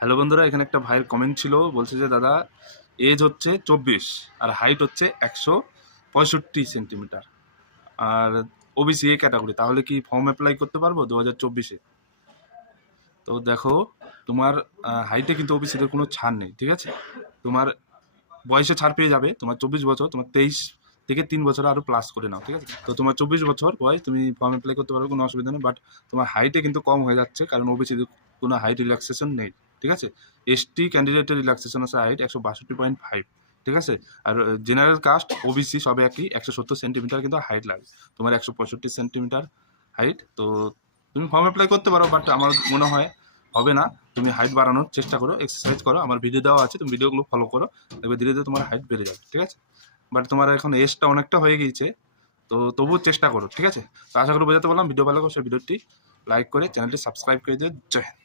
Hello বন্ধুরা, এখানে একটা ভাইয়ের কমেন্ট ছিল, বলছে যে দাদা এজ হচ্ছে 24 আর হাইট হচ্ছে 165 সেন্টিমিটার আর ওবিসি এ ক্যাটাগরি, তাহলে কি ফর্ম অ্যাপ্লাই করতে পারবো 2024-এ? তো দেখো, তোমার হাইটে কিন্তু ওবিসিতে কোনো ছাড় নেই, ঠিক আছে? তোমার বয়সে ছাড় পেয়ে যাবে। তোমার 24 বছর, তোমার 23 থেকে 3 বছর আরো প্লাস করে নাও, ঠিক আছে? তো তোমার 24 বছর বয়স, তুমি ফর্ম অ্যাপ্লাই করতে পারো, কোনো অসুবিধা নেই। বাট তোমার হাইটে কিন্তু কম হয়ে যাচ্ছে, কারণ ওবিসিতে কোনো হাইট রিল্যাক্সেশন নেই, ঠিক আছে? এসটি ক্যান্ডিডেটের রিল্যাক্সেশন আছে হাইট 162.5, ঠিক আছে? আর জেনারেল কাস্ট, ওবিসি সবে একই, 170 সেন্টিমিটার কিন্তু হাইট লাগে। তোমার 165 সেন্টিমিটার হাইট। তো তুমি ফর্ম অ্যাপ্লাই করতে পারো, বাট আমার মনে হয় হবে না। তুমি হাইট বাড়ানোর চেষ্টা করো, এক্সারসাইজ করো, আমার ভিডিও দেওয়া আছে, তুমি ভিডিওগুলো ফলো করো, দেখবে ধীরে ধীরে তোমার হাইট বেড়ে যাবে, ঠিক আছে? বাট তোমার এখন এজটা অনেকটা হয়ে গিয়েছে, তো তবুও চেষ্টা করো, ঠিক আছে? তো আশা করি বোঝাতে পারলাম। ভিডিও ভালো লাগলে ভিডিওটি লাইক করে চ্যানেলটি সাবস্ক্রাইব করে দিও। জয় হিন্দ।